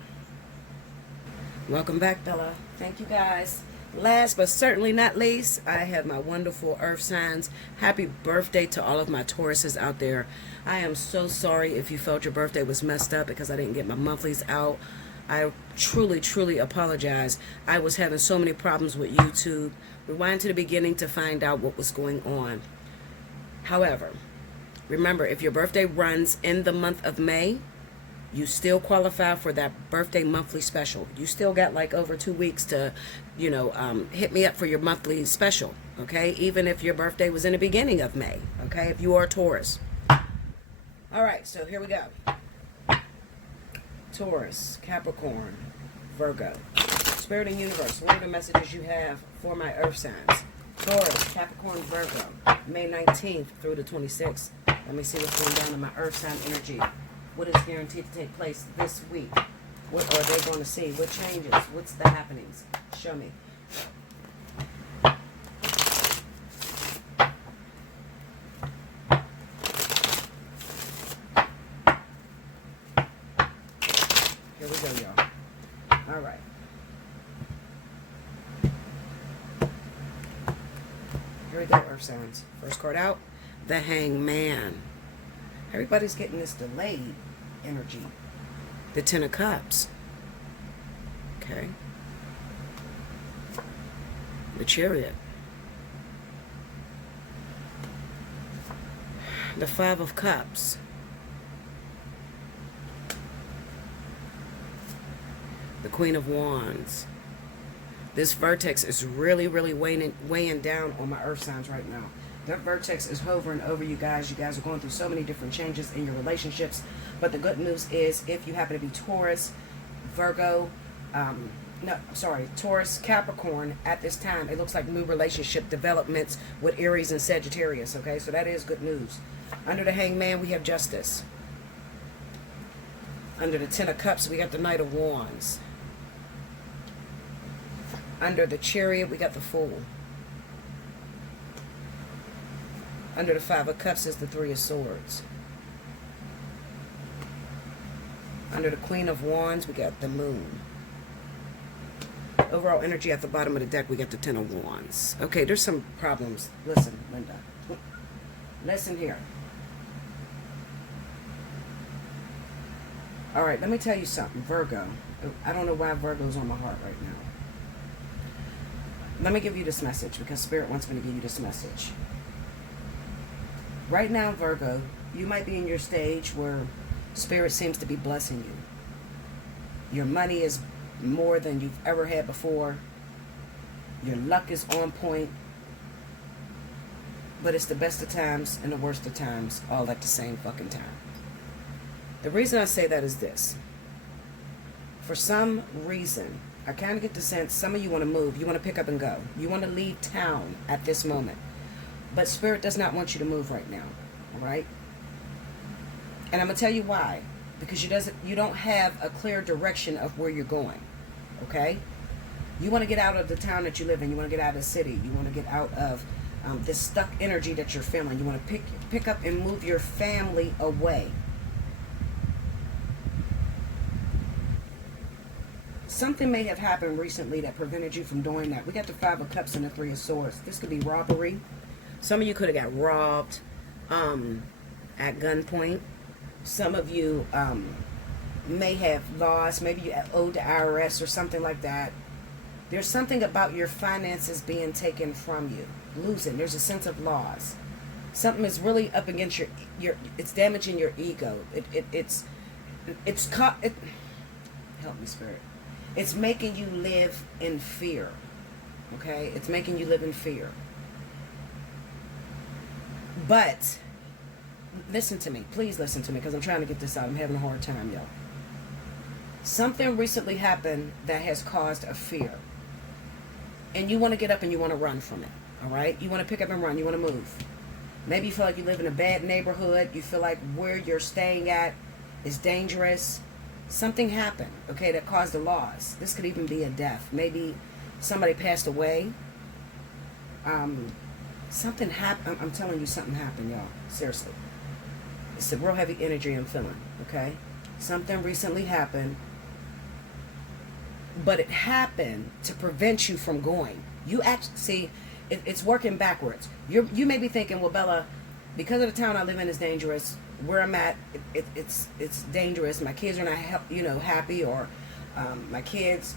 Welcome back, Bella. Thank you, guys. Last but certainly not least, I have my wonderful earth signs. Happy birthday to all of my Tauruses out there. I am so sorry if you felt your birthday was messed up because I didn't get my monthlies out. I truly, truly apologize. I was having so many problems with YouTube. Rewind to the beginning to find out what was going on. However, remember, if your birthday runs in the month of May, you still qualify for that birthday monthly special. You still got like over 2 weeks to, hit me up for your monthly special, okay? Even if your birthday was in the beginning of May, okay? If you are a Taurus. All right, so here we go. Taurus, Capricorn, Virgo. Spirit and Universe, what are the messages you have for my earth signs? Taurus, Capricorn, Virgo, May 19th through the 26th. Let me see what's going down in my earth sign energy. What is guaranteed to take place this week? What are they going to see? What changes? What's the happenings? Show me. Here we go, y'all. All right. Here we go, earth signs. First card out, the Hangman. Everybody's getting this delayed energy. The Ten of Cups. Okay. The Chariot. The Five of Cups. The Queen of Wands. This vertex is really, really weighing down on my earth signs right now. That vertex is hovering over you guys. You guys are going through so many different changes in your relationships. But the good news is if you happen to be Taurus, Virgo, Taurus, Capricorn, at this time, it looks like new relationship developments with Aries and Sagittarius. Okay, so that is good news. Under the Hangman, we have Justice. Under the Ten of Cups, we got the Knight of Wands. Under the Chariot, we got the Fool. Under the Five of Cups is the Three of Swords. Under the Queen of Wands, we got the Moon. Overall energy at the bottom of the deck, we got the Ten of Wands. Okay, there's some problems. Listen, Linda. Listen here. All right, let me tell you something. Virgo. I don't know why Virgo's on my heart right now. Let me give you this message because Spirit wants me to give you this message. Right now, Virgo, you might be in your stage where Spirit seems to be blessing you. Your money is more than you've ever had before. Your luck is on point. But it's the best of times and the worst of times all at the same fucking time. The reason I say that is this. For some reason, I kind of get the sense some of you want to move. You want to pick up and go. You want to leave town at this moment. But Spirit does not want you to move right now. All right? And I'm going to tell you why. Because you don't have a clear direction of where you're going. Okay? You want to get out of the town that you live in. You want to get out of the city. You want to get out of this stuck energy that you're feeling. You want to pick up and move your family away. Something may have happened recently that prevented you from doing that. We got the Five of Cups and the Three of Swords. This could be robbery. Some of you could have got robbed at gunpoint. Some of you may have lost. Maybe you owed the IRS or something like that. There's something about your finances being taken from you. Losing. There's a sense of loss. Something is really up against your it's damaging your ego. Help me, Spirit. It's making you live in fear. Okay? It's making you live in fear. But listen to me. Please listen to me, because I'm trying to get this out. I'm having a hard time, y'all. Something recently happened that has caused a fear. And you want to get up and you want to run from it. All right? You want to pick up and run. You want to move. Maybe you feel like you live in a bad neighborhood. You feel like where you're staying at is dangerous. Something happened, okay, that caused a loss. This could even be a death. Maybe somebody passed away. Something happened. I'm telling you, something happened, y'all. Seriously. It's a real heavy energy I'm feeling, okay? Something recently happened. But it happened to prevent you from going. You actually, see, it's working backwards. You may be thinking, well, Bella, because of the town I live in is dangerous. Where I'm at, it's dangerous. My kids are not, happy, or my kids,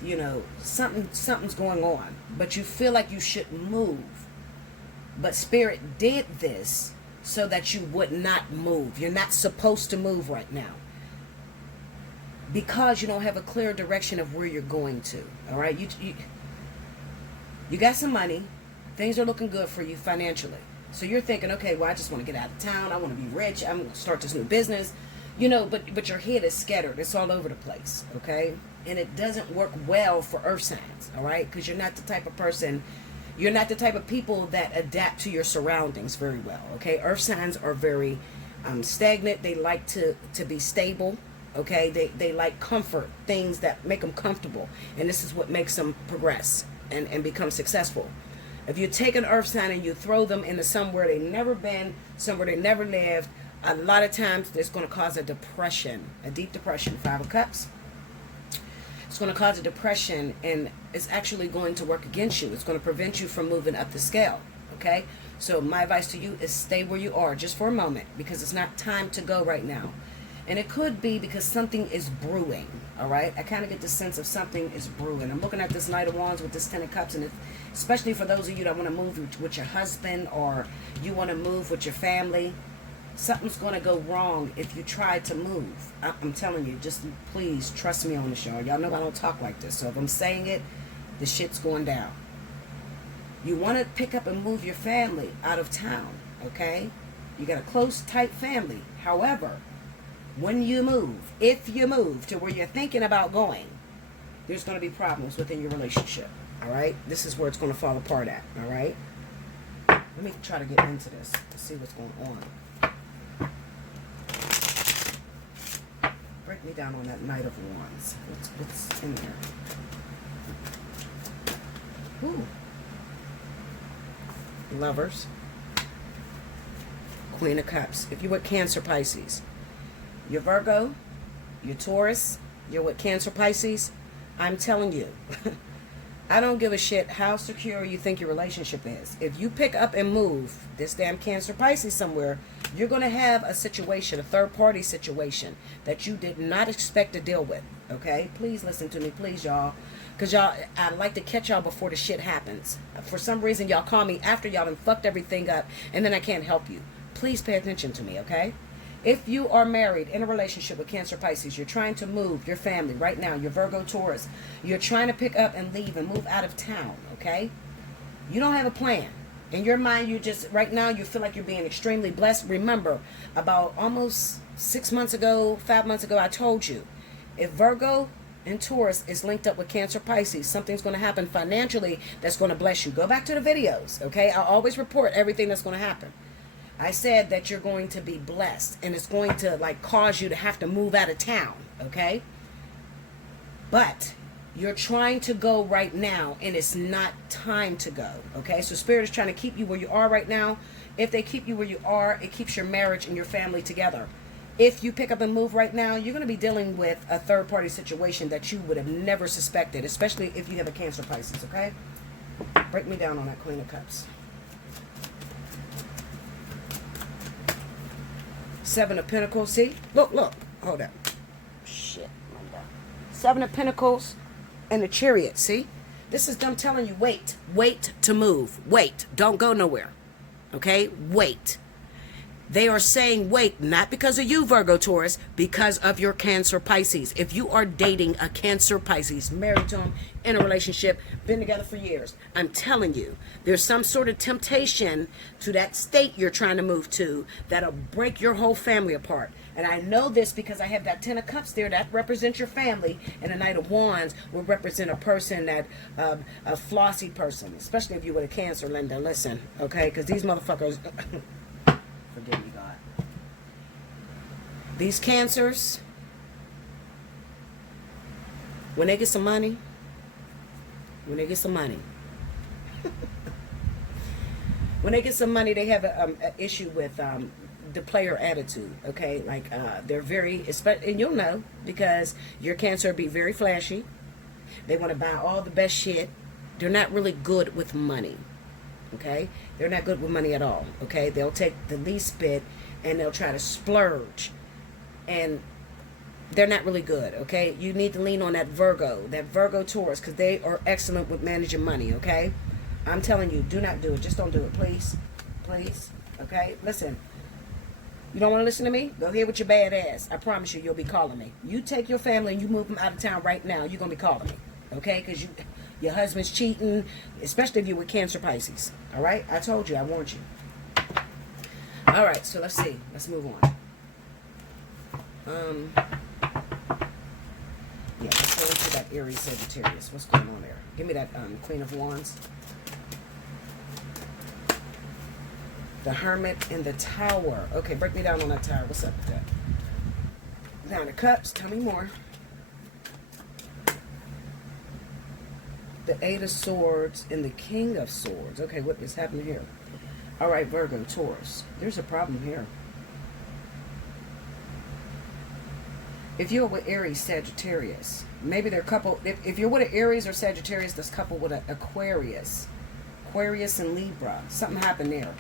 something's going on. But you feel like you should move. But Spirit did this so that you would not move. You're not supposed to move right now, because you don't have a clear direction of where you're going to. All right, you got some money. Things are looking good for you financially. So you're thinking, okay, well, I just want to get out of town. I want to be rich. I'm going to start this new business. But your head is scattered. It's all over the place, okay? And it doesn't work well for earth signs, all right? Because you're not the type of person, you're not the type of people that adapt to your surroundings very well, okay? Earth signs are very stagnant. They like to be stable, okay? They like comfort, things that make them comfortable. And this is what makes them progress and become successful. If you take an earth sign and you throw them into somewhere they've never been, somewhere they never lived, a lot of times it's going to cause a depression, a deep depression. Five of Cups. It's going to cause a depression, and it's actually going to work against you. It's going to prevent you from moving up the scale, okay? So my advice to you is stay where you are just for a moment, because it's not time to go right now. And it could be because something is brewing, all right? I kind of get the sense of something is brewing. I'm looking at this Knight of Wands with this Ten of Cups, and it's, especially for those of you that want to move with your husband, or you want to move with your family, something's going to go wrong if you try to move. I'm telling you, just please trust me on the show. Y'all know I don't talk like this, so if I'm saying it, the shit's going down. You want to pick up and move your family out of town, okay? You got a close, tight family. However, when you move, if you move to where you're thinking about going, there's going to be problems within your relationship, all right? This is where it's going to fall apart at, all right? Let me try to get into this to see what's going on. Break me down on that Knight of Wands. What's in there? Ooh. Lovers. Queen of Cups. If you're with Cancer, Pisces, you're Virgo, you're Taurus, you're with Cancer, Pisces, I'm telling you, I don't give a shit how secure you think your relationship is. If you pick up and move this damn Cancer, Pisces somewhere, you're going to have a situation, a third-party situation that you did not expect to deal with, okay? Please listen to me, please, y'all. Because y'all, I like to catch y'all before the shit happens. For some reason, y'all call me after y'all done fucked everything up, and then I can't help you. Please pay attention to me, okay? If you are married in a relationship with Cancer Pisces, you're trying to move your family right now, you're Virgo Taurus, you're trying to pick up and leave and move out of town, okay? You don't have a plan. In your mind, you just, right now, you feel like you're being extremely blessed. Remember, about almost 6 months ago, 5 months ago, I told you, if Virgo and Taurus is linked up with Cancer Pisces, something's going to happen financially that's going to bless you. Go back to the videos, okay? I always report everything that's going to happen. I said that you're going to be blessed, and it's going to, like, cause you to have to move out of town, okay? But you're trying to go right now, and it's not time to go, okay? So Spirit is trying to keep you where you are right now. If they keep you where you are, it keeps your marriage and your family together. If you pick up and move right now, you're going to be dealing with a third-party situation that you would have never suspected, especially if you have a Cancer Pisces, okay? Break me down on that Queen of Cups. 7 of Pentacles, see? Look, hold up. Shit, my God. 7 of Pentacles. And the Chariot, see? This is them telling you, wait to move. Wait, don't go nowhere. Okay? Wait. They are saying wait, not because of you, Virgo Taurus, because of your Cancer Pisces. If you are dating a Cancer Pisces, married to them, in a relationship, been together for years, I'm telling you, there's some sort of temptation to that state you're trying to move to that'll break your whole family apart. And I know this because I have that 10 of Cups there that represents your family, and the Knight of Wands will represent a person that, a flossy person, especially if you were a Cancer, Linda, listen, okay? Because these motherfuckers... Forgive me, God. These Cancers, when they get some money, when they get some money, they have an issue with the player attitude, okay? Like, they're very, and you'll know, because your Cancer be very flashy. They want to buy all the best shit. They're not really good with money. Okay, they're not good with money at all. Okay, they'll take the least bit and they'll try to splurge, and they're not really good. Okay, you need to lean on that Virgo Taurus, because they are excellent with managing money. Okay, I'm telling you, do not do it. Just don't do it, please. Okay, listen, you don't want to listen to me? Go here with your bad ass. I promise you, you'll be calling me. You take your family and you move them out of town right now, you're gonna be calling me. Okay, because your husband's cheating, especially if you're with Cancer Pisces. All right? I told you. I warned you. All right. So let's see. Let's move on. Yeah, let's go into that Aries Sagittarius. What's going on there? Give me that Queen of Wands. The Hermit and the Tower. Okay, break me down on that Tower. What's up with that? Nine of Cups. Tell me more. The Eight of Swords and the King of Swords. Okay, what is happening here? All right, Virgo, Taurus. There's a problem here. If you're with Aries, Sagittarius, maybe they're coupled. If you're with an Aries or Sagittarius that's coupled with an Aquarius and Libra, something happened there.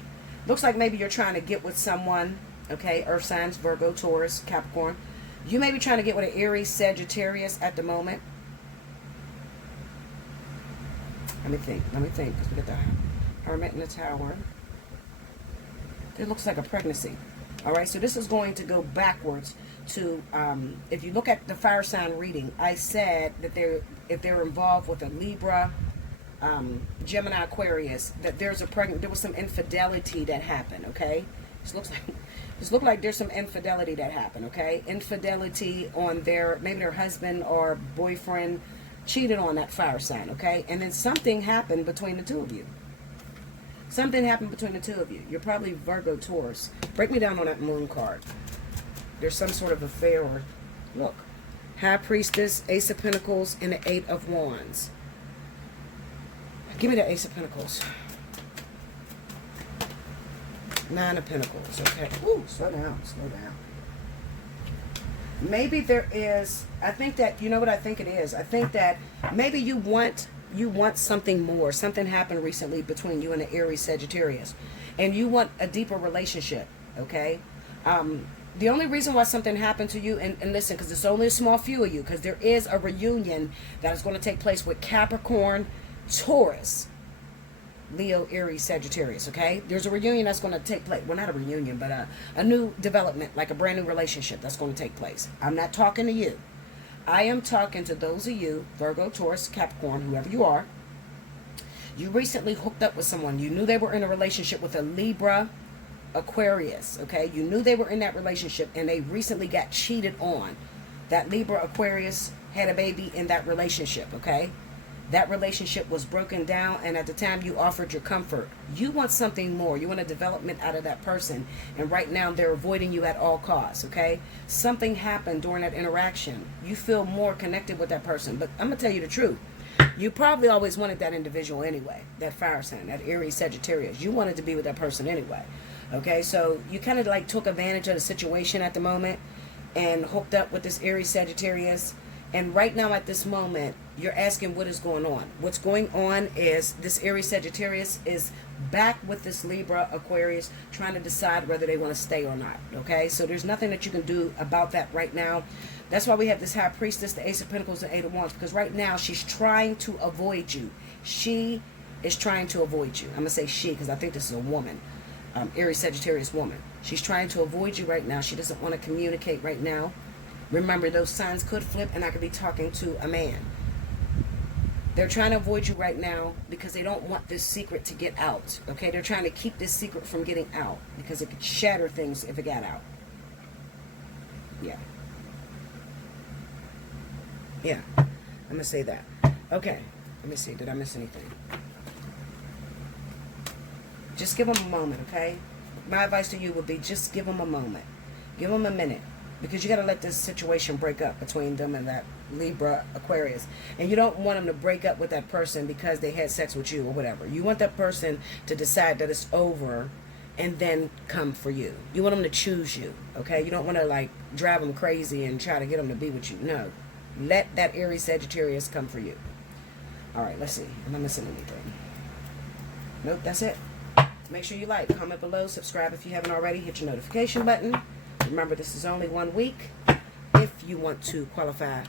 Looks like maybe you're trying to get with someone, okay, Earth signs, Virgo, Taurus, Capricorn. You may be trying to get with an Aries, Sagittarius at the moment. Let me think, because we got the Hermit in the Tower. It looks like a pregnancy. All right, so this is going to go backwards to, if you look at the fire sign reading, I said that if they're involved with a Libra, Gemini, Aquarius, that there was some infidelity that happened, okay? This looks like there's some infidelity that happened, okay? Infidelity on maybe their husband or boyfriend cheated on that fire sign, okay? And then something happened between the two of you. You're probably Virgo, Taurus. Break me down on that Moon card. There's some sort of affair, or look, High Priestess, Ace of Pentacles, and the Eight of Wands. Give me the Ace of Pentacles. Nine of Pentacles, okay. Ooh, slow down. Maybe there is, I think that, you know what I think it is? I think that maybe you want something more. Something happened recently between you and the Aries Sagittarius, and you want a deeper relationship, okay? The only reason why something happened to you, and listen, because it's only a small few of you, because there is a reunion that is going to take place with Capricorn, Taurus, Leo, Aries, Sagittarius, okay? There's a reunion that's going to take place. Well, not a reunion, but a new development, like a brand new relationship that's going to take place. I'm not talking to you. I am talking to those of you, Virgo, Taurus, Capricorn, whoever you are. You recently hooked up with someone. You knew they were in a relationship with a Libra, Aquarius, okay? You knew they were in that relationship and they recently got cheated on. That Libra, Aquarius had a baby in that relationship, okay? That relationship was broken down, and at the time you offered your comfort. You want something more. You want a development out of that person, and right now they're avoiding you at all costs, okay? Something happened during that interaction. You feel more connected with that person, but I'm going to tell you the truth. You probably always wanted that individual anyway, that fire sign, that Aries, Sagittarius. You wanted to be with that person anyway, okay? So you kind of like took advantage of the situation at the moment and hooked up with this Aries, Sagittarius. And right now at this moment, you're asking what is going on. What's going on is this Aries Sagittarius is back with this Libra Aquarius trying to decide whether they want to stay or not. Okay, so there's nothing that you can do about that right now. That's why we have this High Priestess, the Ace of Pentacles, and Eight of Wands, because right now she's trying to avoid you. She is trying to avoid you. I'm going to say she because I think this is a woman. Aries Sagittarius woman. She's trying to avoid you right now. She doesn't want to communicate right now. Remember, those signs could flip, and I could be talking to a man. They're trying to avoid you right now because they don't want this secret to get out. Okay, they're trying to keep this secret from getting out because it could shatter things if it got out. Yeah. Yeah, I'm going to say that. Okay, let me see. Did I miss anything? Just give them a moment, okay? My advice to you would be just give them a moment. Give them a minute. Because you got to let this situation break up between them and that Libra Aquarius. And you don't want them to break up with that person because they had sex with you or whatever. You want that person to decide that it's over and then come for you. You want them to choose you, okay? You don't want to, like, drive them crazy and try to get them to be with you. No. Let that Aries Sagittarius come for you. All right, let's see. Am I missing anything? Nope, that's it. Make sure you like, comment below, subscribe if you haven't already. Hit your notification button. Remember, this is only 1 week. If you want to qualify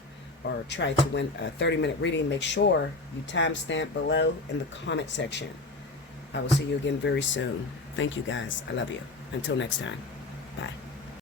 or try to win a 30-minute reading, make sure you timestamp below in the comment section. I will see you again very soon. Thank you, guys. I love you. Until next time.